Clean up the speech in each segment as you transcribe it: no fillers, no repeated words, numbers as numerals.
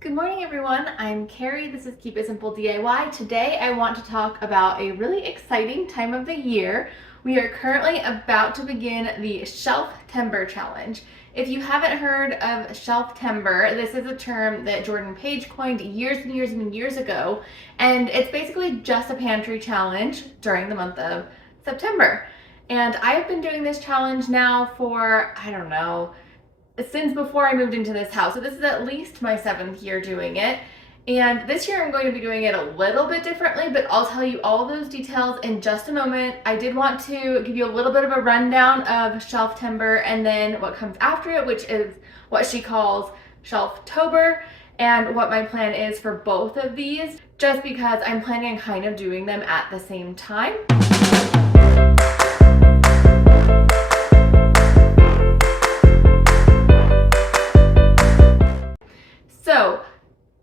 Good morning, everyone. I'm Carrie. This is Keep It Simple DIY. Today, I want to talk about a really exciting time of the year. We are currently about to begin the Shelftember Challenge. If you haven't heard of shelftember, this is a term that Jordan Page coined years and years and years ago, and it's basically just a pantry challenge during the month of September. And I've been doing this challenge now for, I don't know, since before I moved into this house. So this is at least my 7th year doing it. And this year I'm going to be doing it a little bit differently, but I'll tell you all of those details in just a moment. I did want to give you a little bit of a rundown of shelftember and then what comes after it, which is what she calls shelftober, and what my plan is for both of these, just because I'm planning on kind of doing them at the same time. So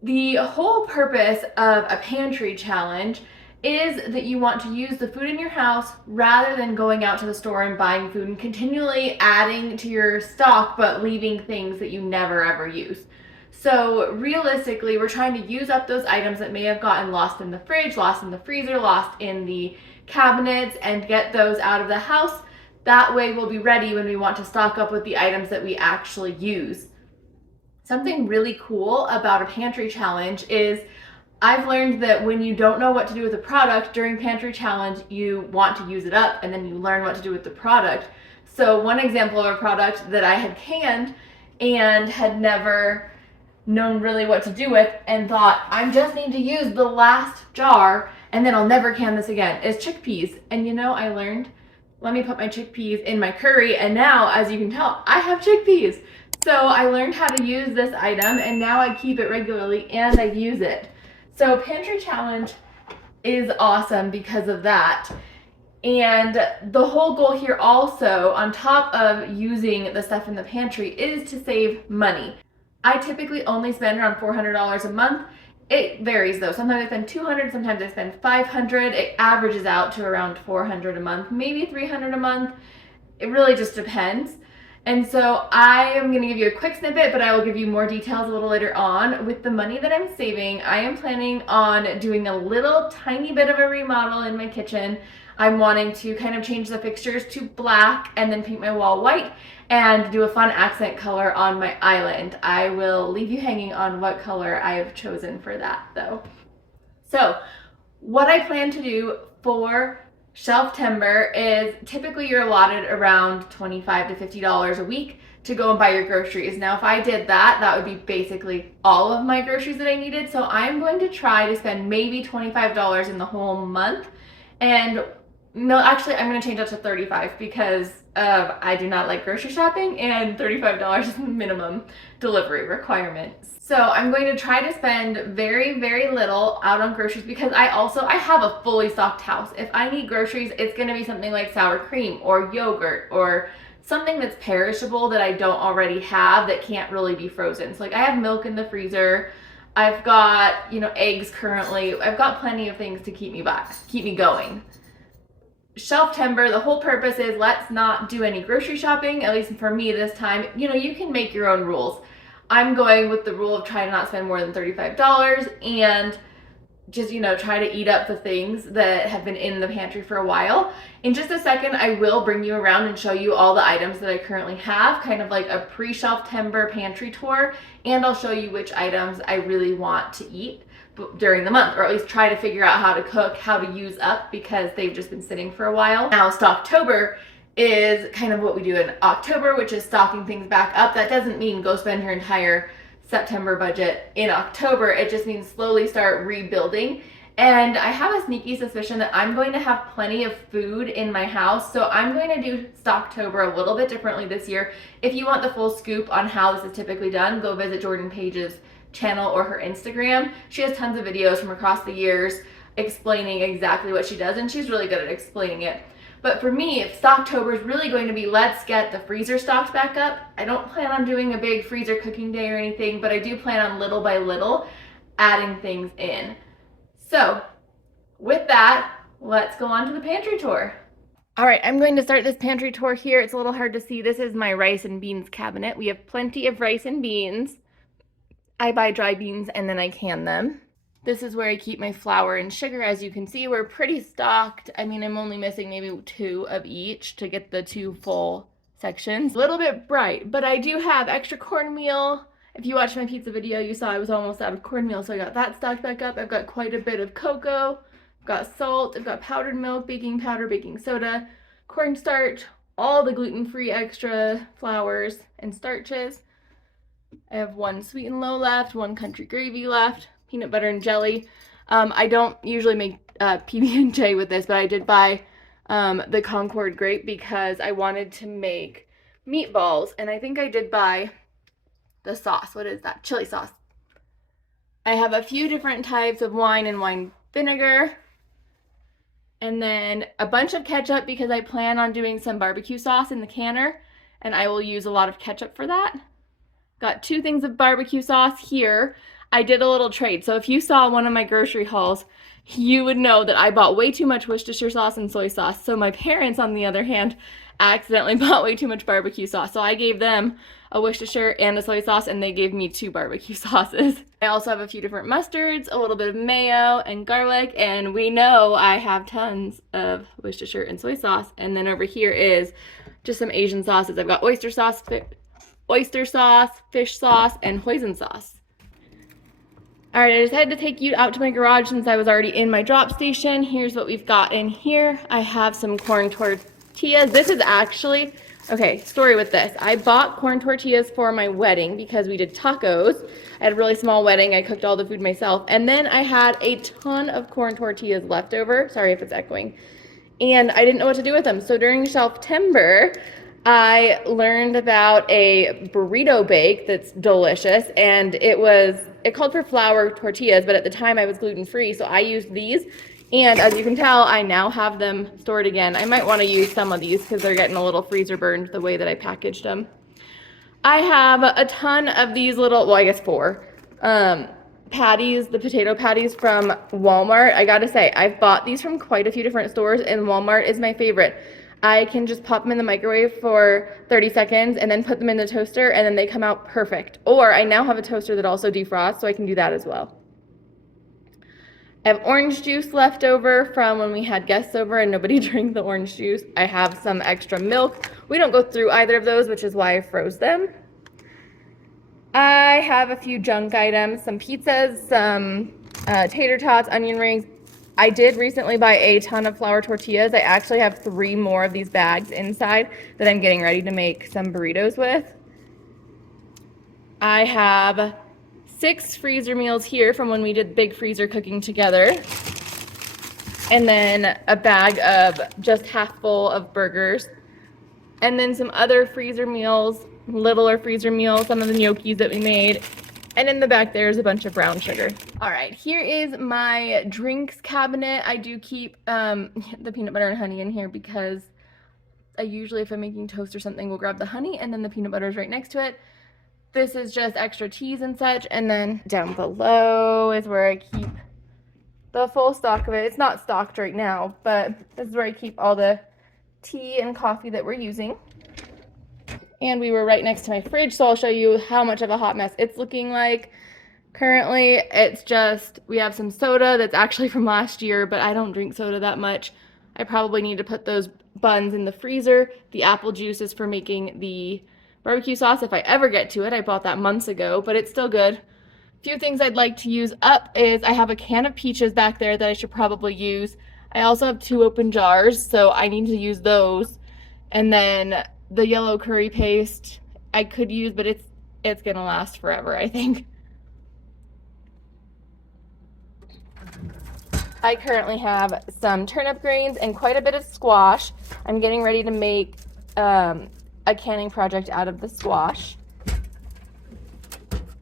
the whole purpose of a pantry challenge is that you want to use the food in your house rather than going out to the store and buying food and continually adding to your stock but leaving things that you never ever use. So realistically, we're trying to use up those items that may have gotten lost in the fridge, lost in the freezer, lost in the cabinets, and get those out of the house. That way we'll be ready when we want to stock up with the items that we actually use. Something really cool about a pantry challenge is I've learned that when you don't know what to do with a product during pantry challenge, you want to use it up and then you learn what to do with the product. So one example of a product that I had canned and had never known really what to do with and thought, I just need to use the last jar and then I'll never can this again, is chickpeas. And I learned, let me put my chickpeas in my curry, and now, as you can tell, I have chickpeas. So I learned how to use this item and now I keep it regularly and I use it. So Pantry Challenge is awesome because of that. And the whole goal here also, on top of using the stuff in the pantry, is to save money. I typically only spend around $400 a month. It varies though. Sometimes I spend $200, sometimes I spend $500. It averages out to around $400 a month, maybe $300 a month. It really just depends. And so I am going to give you a quick snippet, but I will give you more details a little later on. With the money that I'm saving, I am planning on doing a little tiny bit of a remodel in my kitchen. I'm wanting to kind of change the fixtures to black and then paint my wall white and do a fun accent color on my island. I will leave you hanging on what color I have chosen for that though. So what I plan to do for shelftember is typically you're allotted around $25 to $50 a week to go and buy your groceries. Now, if I did that, that would be basically all of my groceries that I needed. So I'm going to try to spend maybe $25 in the whole month. And no, actually, I'm going to change that to $35 because I do not like grocery shopping, and $35 is the minimum delivery requirement. So I'm going to try to spend very, very little out on groceries because I have a fully stocked house. If I need groceries, it's going to be something like sour cream or yogurt or something that's perishable that I don't already have that can't really be frozen. So like I have milk in the freezer. I've got, eggs currently. I've got plenty of things to keep me going. Shelftember, the whole purpose is let's not do any grocery shopping, at least for me this time. You can make your own rules. I'm going with the rule of trying to not spend more than $35 and just, try to eat up the things that have been in the pantry for a while. In just a second, I will bring you around and show you all the items that I currently have, kind of like a pre-shelftember pantry tour, and I'll show you which items I really want to eat during the month, or at least try to figure out how to cook, how to use up, because they've just been sitting for a while. Now, Stocktober is kind of what we do in October, which is stocking things back up. That doesn't mean go spend your entire September budget in October. It just means slowly start rebuilding. And I have a sneaky suspicion that I'm going to have plenty of food in my house, so I'm going to do Stocktober a little bit differently this year. If you want the full scoop on how this is typically done, go visit Jordan Page's channel or her Instagram. She has tons of videos from across the years explaining exactly what she does, and she's really good at explaining it. But for me, if Stocktober is really going to be let's get the freezer stocked back up, I don't plan on doing a big freezer cooking day or anything, but I do plan on little by little adding things in. So with that, let's go on to the pantry tour. All right, I'm going to start this pantry tour here. It's a little hard to see. This is my rice and beans cabinet. We have plenty of rice and beans. I buy dry beans and then I can them. This is where I keep my flour and sugar. As you can see, we're pretty stocked. I mean, I'm only missing maybe 2 of each to get the 2 full sections. A little bit bright, but I do have extra cornmeal. If you watched my pizza video, you saw I was almost out of cornmeal, so I got that stocked back up. I've got quite a bit of cocoa. I've got salt. I've got powdered milk, baking powder, baking soda, cornstarch, all the gluten-free extra flours and starches. I have 1 sweet and low left, 1 country gravy left, peanut butter and jelly. I don't usually make PB&J with this, but I did buy the Concord grape because I wanted to make meatballs, and I think I did buy the sauce. What is that? Chili sauce. I have a few different types of wine and wine vinegar, and then a bunch of ketchup because I plan on doing some barbecue sauce in the canner, and I will use a lot of ketchup for that. Got 2 things of barbecue sauce here. I did a little trade. So if you saw one of my grocery hauls, you would know that I bought way too much Worcestershire sauce and soy sauce. So my parents, on the other hand, accidentally bought way too much barbecue sauce. So I gave them a Worcestershire and a soy sauce, and they gave me 2 barbecue sauces. I also have a few different mustards, a little bit of mayo and garlic, and we know I have tons of Worcestershire and soy sauce. And then over here is just some Asian sauces. I've got oyster sauce, fish sauce, and hoisin sauce. All right, I decided to take you out to my garage since I was already in my drop station. Here's what we've got in here. I have some corn tortillas. This is actually, okay, story with this. I bought corn tortillas for my wedding because we did tacos. I had a really small wedding. I cooked all the food myself. And then I had a ton of corn tortillas left over. Sorry if it's echoing. And I didn't know what to do with them. So during shelftember, I learned about a burrito bake that's delicious, and it called for flour tortillas, but at the time I was gluten-free, so I used these, and as you can tell, I now have them stored again. I might want to use some of these because they're getting a little freezer burned the way that I packaged them. I have a ton of these little, well, I guess 4, patties, the potato patties from Walmart. I gotta say, I've bought these from quite a few different stores, and Walmart is my favorite. I can just pop them in the microwave for 30 seconds and then put them in the toaster, and then they come out perfect. Or I now have a toaster that also defrosts, so I can do that as well. I have orange juice left over from when we had guests over and nobody drank the orange juice. I have some extra milk. We don't go through either of those, which is why I froze them. I have a few junk items, some pizzas, some tater tots, onion rings. I did recently buy a ton of flour tortillas. I actually have 3 more of these bags inside that I'm getting ready to make some burritos with. I have 6 freezer meals here from when we did big freezer cooking together. And then a bag of just half full of burgers. And then some other freezer meals, littler freezer meals, some of the gnocchis that we made. And in the back there is a bunch of brown sugar. All right, here is my drinks cabinet. I do keep the peanut butter and honey in here because I usually, if I'm making toast or something, will grab the honey and then the peanut butter is right next to it. This is just extra teas and such. And then down below is where I keep the full stock of it. It's not stocked right now, but this is where I keep all the tea and coffee that we're using. And we were right next to my fridge, so I'll show you how much of a hot mess it's looking like. Currently, it's just, we have some soda that's actually from last year, but I don't drink soda that much. I probably need to put those buns in the freezer. The apple juice is for making the barbecue sauce if I ever get to it. I bought that months ago, but it's still good. A few things I'd like to use up is I have a can of peaches back there that I should probably use. I also have 2 open jars, so I need to use those. And then the yellow curry paste I could use, but it's gonna last forever, I think. I currently have some turnip greens and quite a bit of squash. I'm getting ready to make a canning project out of the squash.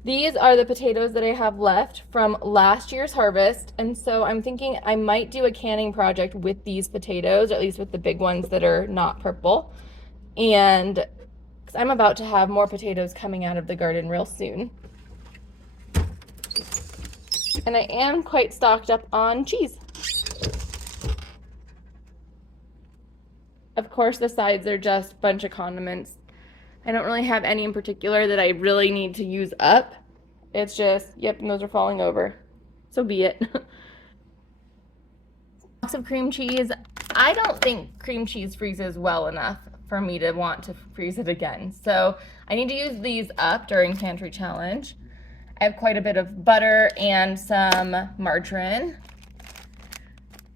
These are the potatoes that I have left from last year's harvest, and so I'm thinking I might do a canning project with these potatoes, or at least with the big ones that are not purple. And because I'm about to have more potatoes coming out of the garden real soon. And I am quite stocked up on cheese. Of course, the sides are just a bunch of condiments. I don't really have any in particular that I really need to use up. It's just, yep, and those are falling over. So be it. Box of cream cheese. I don't think cream cheese freezes well enough for me to want to freeze it again. So I need to use these up during Pantry Challenge. I have quite a bit of butter and some margarine.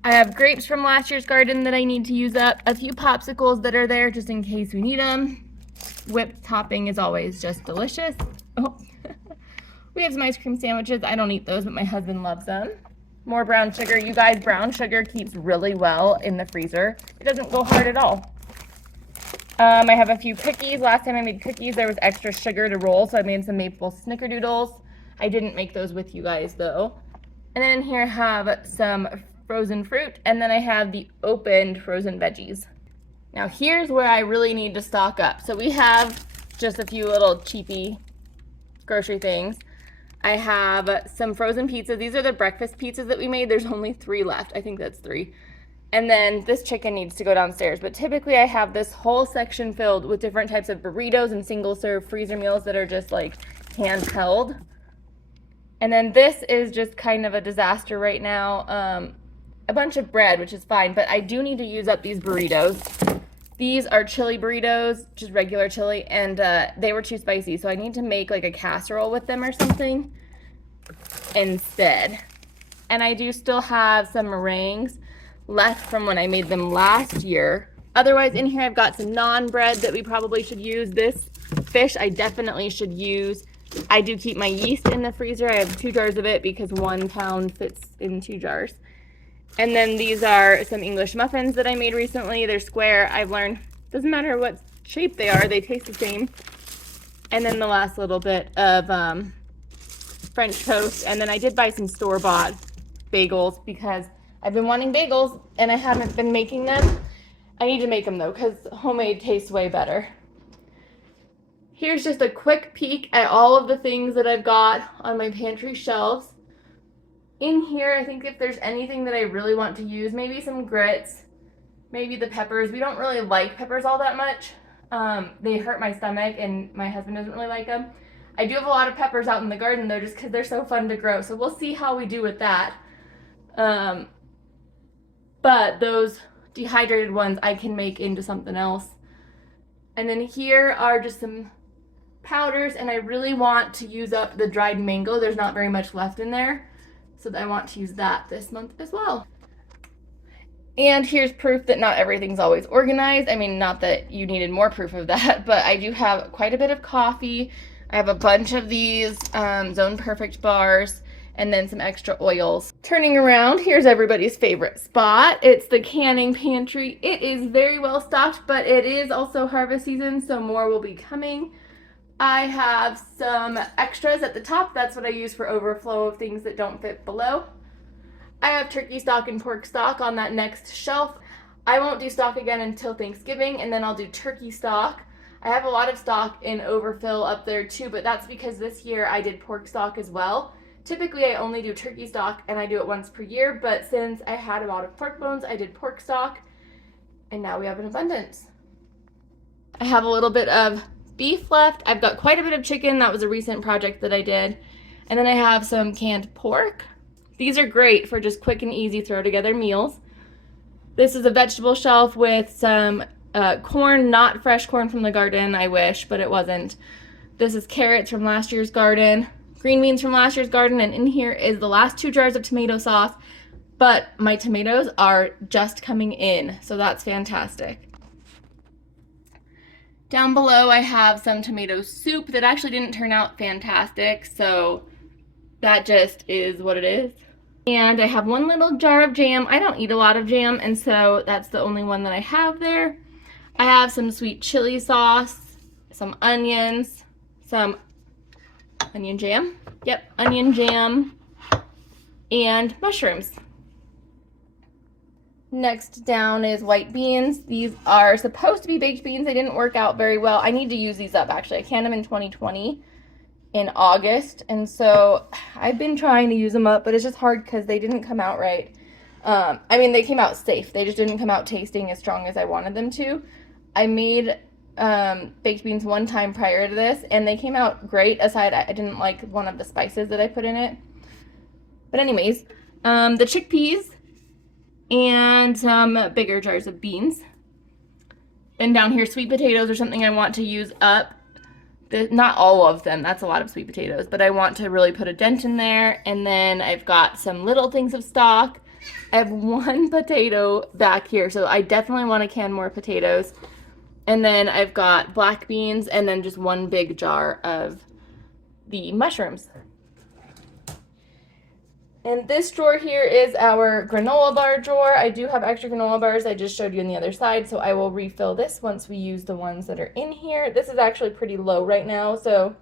I have grapes from last year's garden that I need to use up. A few popsicles that are there just in case we need them. Whipped topping is always just delicious. Oh. We have some ice cream sandwiches. I don't eat those, but my husband loves them. More brown sugar. You guys, brown sugar keeps really well in the freezer. It doesn't go hard at all. I have a few cookies. Last time I made cookies, there was extra sugar to roll, so I made some maple snickerdoodles. I didn't make those with you guys, though. And then in here I have some frozen fruit, and then I have the opened frozen veggies. Now here's where I really need to stock up. So we have just a few little cheapy grocery things. I have some frozen pizzas. These are the breakfast pizzas that we made. There's only 3 left. I think that's 3. And then this chicken needs to go downstairs. But typically I have this whole section filled with different types of burritos and single serve freezer meals that are just like handheld. And then this is just kind of a disaster right now. A bunch of bread, which is fine, but I do need to use up these burritos. These are chili burritos, just regular chili, and they were too spicy, so I need to make like a casserole with them or something instead. And I do still have some meringues left from when I made them last year. Otherwise, in here I've got some naan bread that we probably should use. This fish I definitely should use. I do keep my yeast in the freezer. I have 2 jars of it because 1 pound fits in 2 jars. And then these are some English muffins that I made recently. They're square. I've learned doesn't matter what shape they are, they taste the same. And then the last little bit of French toast. And then I did buy some store-bought bagels because I've been wanting bagels and I haven't been making them. I need to make them though because homemade tastes way better. Here's just a quick peek at all of the things that I've got on my pantry shelves. In here, I think if there's anything that I really want to use, maybe some grits, maybe the peppers. We don't really like peppers all that much. They hurt my stomach and my husband doesn't really like them. I do have a lot of peppers out in the garden though, just because they're so fun to grow. So we'll see how we do with that. But those dehydrated ones I can make into something else. And then here are just some powders, and I really want to use up the dried mango. There's not very much left in there. So I want to use that this month as well. And here's proof that not everything's always organized. I mean, not that you needed more proof of that, but I do have quite a bit of coffee. I have a bunch of these Zone Perfect bars, and then some extra oils. Turning around, here's everybody's favorite spot. It's the canning pantry. It is very well stocked, but it is also harvest season, so more will be coming. I have some extras at the top. That's what I use for overflow of things that don't fit below. I have turkey stock and pork stock on that next shelf. I won't do stock again until Thanksgiving, and then I'll do turkey stock. I have a lot of stock in overfill up there too, but that's because this year I did pork stock as well. Typically I only do turkey stock and I do it once per year, but since I had a lot of pork bones, I did pork stock, and now we have an abundance. I have a little bit of beef left. I've got quite a bit of chicken. That was a recent project that I did. And then I have some canned pork. These are great for just quick and easy throw together meals. This is a vegetable shelf with some corn, not fresh corn from the garden, I wish, but it wasn't. This is carrots from last year's garden, green beans from last year's garden, and in here is the last 2 jars of tomato sauce, but my tomatoes are just coming in, so that's fantastic. Down below I have some tomato soup that actually didn't turn out fantastic, so that just is what it is. And I have 1 little jar of jam. I don't eat a lot of jam, and so that's the only one that I have there. I have some sweet chili sauce, some onions, some onion jam. Yep, onion jam, and mushrooms. Next down is white beans. These are supposed to be baked beans. They didn't work out very well. I need to use these up actually. I canned them in 2020 in August, and so I've been trying to use them up, but it's just hard because they didn't come out right. I mean, they came out safe. They just didn't come out tasting as strong as I wanted them to. I made baked beans one time prior to this, and they came out great, aside I didn't like one of the spices that I put in it. But anyways, the chickpeas and some bigger jars of beans. Then down here, sweet potatoes are something I want to use up. Not all of them, that's a lot of sweet potatoes, but I want to really put a dent in there. And then I've got some little things of stock. I have one potato back here, so I definitely want to can more potatoes. And then I've got black beans and then just one big jar of the mushrooms. And this drawer here is our granola bar drawer. I do have extra granola bars. I just showed you on the other side, so I will refill this once we use the ones that are in here. This is actually pretty low right now, so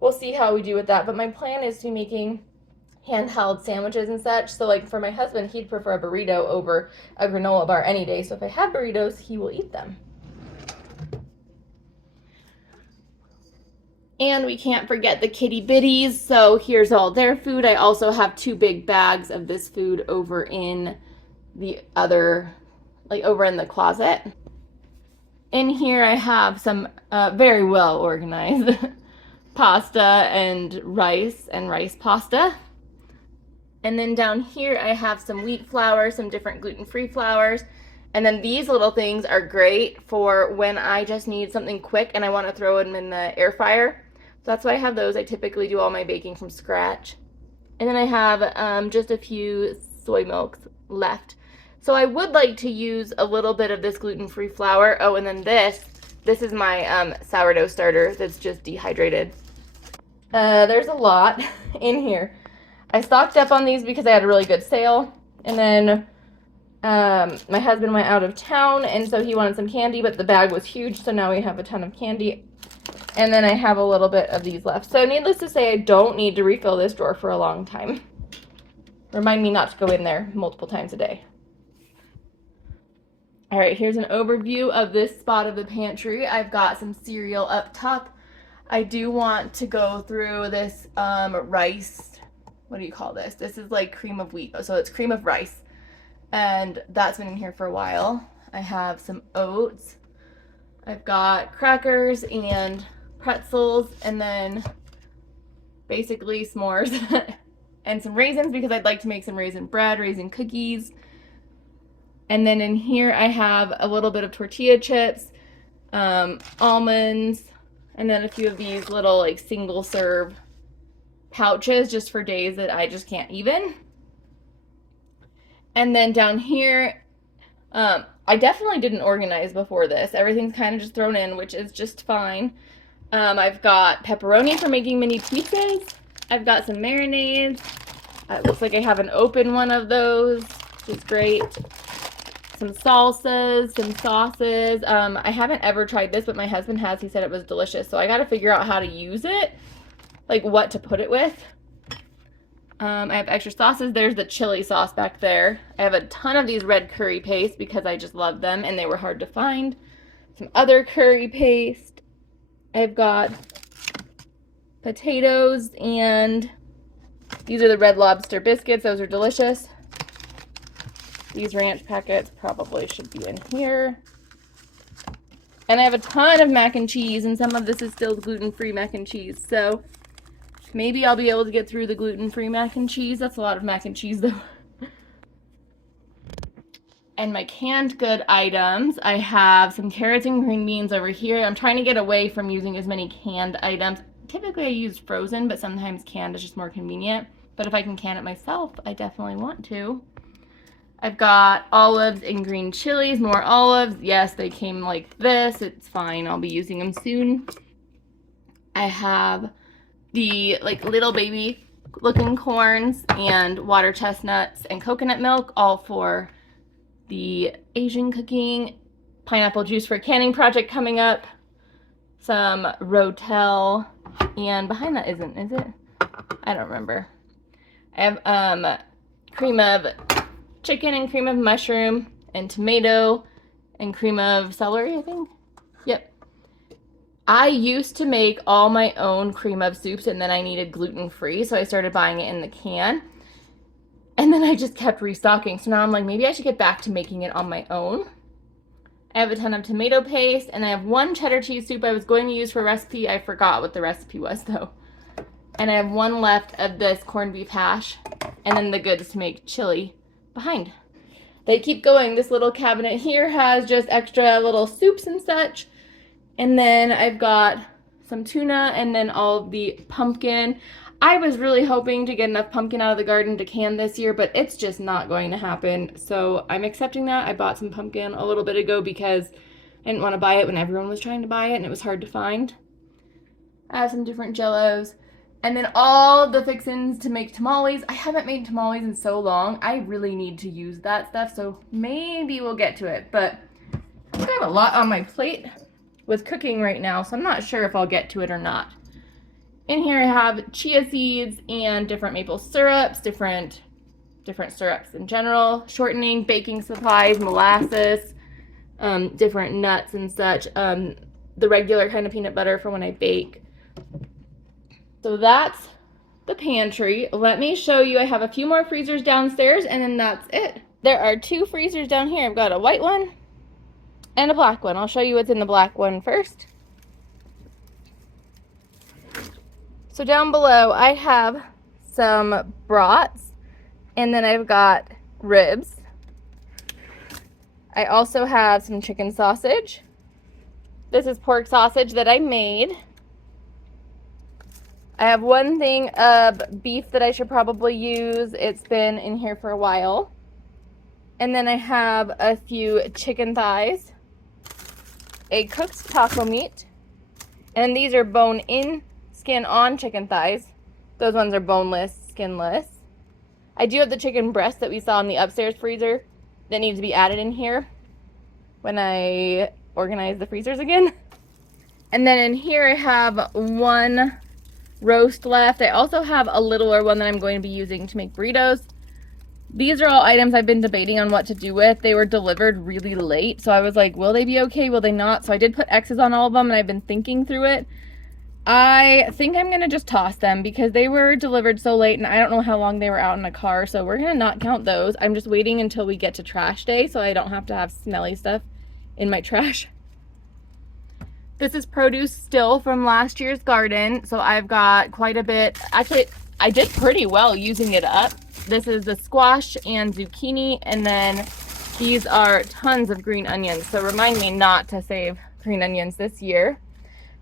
we'll see how we do with that. But my plan is to be making handheld sandwiches and such. So like for my husband, he'd prefer a burrito over a granola bar any day. So if I have burritos, he will eat them. And we can't forget the kitty bitties. So here's all their food. I also have 2 big bags of this food over in the other, like over in the closet. In here I have some very well organized pasta and rice pasta. And then down here I have some wheat flour, some different gluten-free flours. And then these little things are great for when I just need something quick and I want to throw them in the air fryer. So that's why I have those. I typically do all my baking from scratch. And then I have just a few soy milks left. So I would like to use a little bit of this gluten-free flour. Oh, and then this is my sourdough starter that's just dehydrated. There's a lot in here. I stocked up on these because I had a really good sale. And then my husband went out of town, and so he wanted some candy, but the bag was huge, so now we have a ton of candy. And then I have a little bit of these left. So needless to say, I don't need to refill this drawer for a long time. Remind me not to go in there multiple times a day. All right, here's an overview of this spot of the pantry. I've got some cereal up top. I do want to go through this rice. What do you call this? This is like cream of wheat. So it's cream of rice. And that's been in here for a while. I have some oats. I've got crackers and pretzels, and then basically s'mores and some raisins because I'd like to make some raisin bread, raisin cookies. And then in here I have a little bit of tortilla chips, almonds, and then a few of these little like single serve pouches just for days that I just can't even. And then down here, I definitely didn't organize before this. Everything's kind of just thrown in, which is just fine. I've got pepperoni for making mini pizzas. I've got some marinades. It looks like I have an open one of those, which is great. Some salsas, some sauces. I haven't ever tried this, but my husband has. He said it was delicious. So I got to figure out how to use it, like what to put it with. I have extra sauces. There's the chili sauce back there. I have a ton of these red curry paste because I just love them and they were hard to find. Some other curry paste. I've got potatoes, and these are the Red Lobster biscuits. Those are delicious. These ranch packets probably should be in here. And I have a ton of mac and cheese, and some of this is still gluten-free mac and cheese. So maybe I'll be able to get through the gluten-free mac and cheese. That's a lot of mac and cheese though. And my canned good items, I have some carrots and green beans over here. I'm trying to get away from using as many canned items. Typically I use frozen, but sometimes canned is just more convenient. But if I can can it myself, I definitely want to. I've got olives and green chilies, more olives. Yes, they came like this. It's fine. I'll be using them soon. I have the like little baby looking corns and water chestnuts and coconut milk, all for the Asian cooking. Pineapple juice for a canning project coming up. Some Rotel, and behind that isn't, is it? I don't remember. I have cream of chicken and cream of mushroom and tomato and cream of celery, I think. Yep. I used to make all my own cream of soups, and then I needed gluten-free, so I started buying it in the can. And then I just kept restocking. So now I'm like, maybe I should get back to making it on my own. I have a ton of tomato paste, and I have one cheddar cheese soup I was going to use for a recipe. I forgot what the recipe was though. And I have one left of this corned beef hash, and then the goods to make chili behind. They keep going. This little cabinet here has just extra little soups and such. And then I've got some tuna and then all of the pumpkin. I was really hoping to get enough pumpkin out of the garden to can this year, but it's just not going to happen. So I'm accepting that. I bought some pumpkin a little bit ago because I didn't want to buy it when everyone was trying to buy it and it was hard to find. I have some different jellos. And then all the fixins to make tamales. I haven't made tamales in so long. I really need to use that stuff, so maybe we'll get to it. But I think I have a lot on my plate with cooking right now, so I'm not sure if I'll get to it or not. In here I have chia seeds and different maple syrups, different syrups in general, shortening, baking supplies, molasses, different nuts and such, the regular kind of peanut butter for when I bake. So that's the pantry. Let me show you, I have a few more freezers downstairs and then that's it. There are two freezers down here. I've got a white one and a black one. I'll show you what's in the black one first. So down below I have some brats and then I've got ribs. I also have some chicken sausage. This is pork sausage that I made. I have one thing of beef that I should probably use. It's been in here for a while. And then I have a few chicken thighs, a cooked taco meat, and these are bone-in, skin-on chicken thighs. Those ones are boneless, skinless. I do have the chicken breast that we saw in the upstairs freezer that needs to be added in here when I organize the freezers again. And then in here I have one roast left. I also have a littler one that I'm going to be using to make burritos. These are all items I've been debating on what to do with. They were delivered really late, so I was like, will they be okay? Will they not? So I did put X's on all of them, and I've been thinking through it. I think I'm gonna just toss them because they were delivered so late, and I don't know how long they were out in a car, so we're gonna not count those. I'm just waiting until we get to trash day so I don't have to have smelly stuff in my trash. This is produce still from last year's garden, so I've got quite a bit. Actually, I did pretty well using it up. This is the squash and zucchini, and then these are tons of green onions, so remind me not to save green onions this year.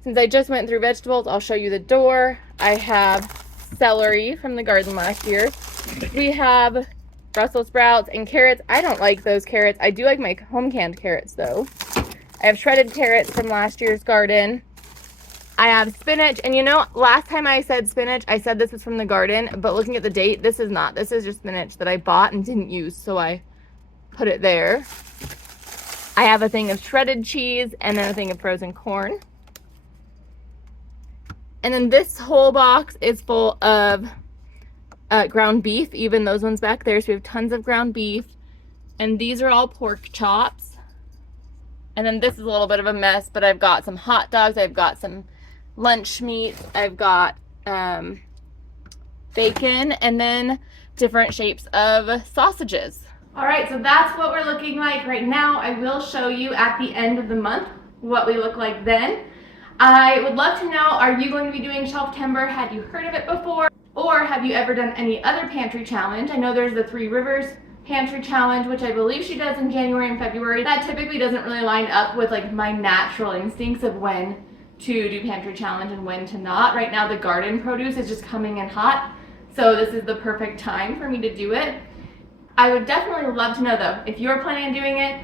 Since I just went through vegetables, I'll show you the door. I have celery from the garden last year. We have Brussels sprouts and carrots. I don't like those carrots. I do like my home canned carrots though. I have shredded carrots from last year's garden. I have spinach, and you know, last time I said spinach, I said this is from the garden, but looking at the date, this is not. This is just spinach that I bought and didn't use, so I put it there. I have a thing of shredded cheese and then a thing of frozen corn. And then this whole box is full of ground beef, even those ones back there, so we have tons of ground beef. And these are all pork chops. And then this is a little bit of a mess, but I've got some hot dogs, I've got some lunch meat, I've got bacon, and then different shapes of sausages. All right, so that's what we're looking like right now. I will show you at the end of the month what we look like then. I would love to know, are you going to be doing shelf timber? Had you heard of it before? Or have you ever done any other pantry challenge? I know there's the Three Rivers pantry challenge, which I believe she does in January and February. That typically doesn't really line up with like my natural instincts of when to do pantry challenge and when to not. Right now the garden produce is just coming in hot, so this is the perfect time for me to do it. I would definitely love to know though, if you're planning on doing it,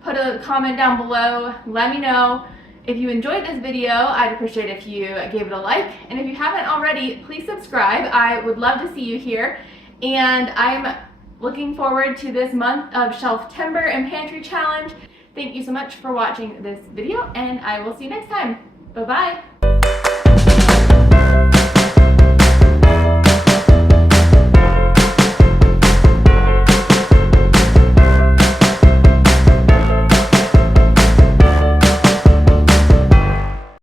put a comment down below, let me know. If you enjoyed this video, I'd appreciate if you gave it a like, and if you haven't already, please subscribe. I would love to see you here, and I'm looking forward to this month of shelf timber and pantry challenge. Thank you so much for watching this video, and I will see you next time. Bye-bye.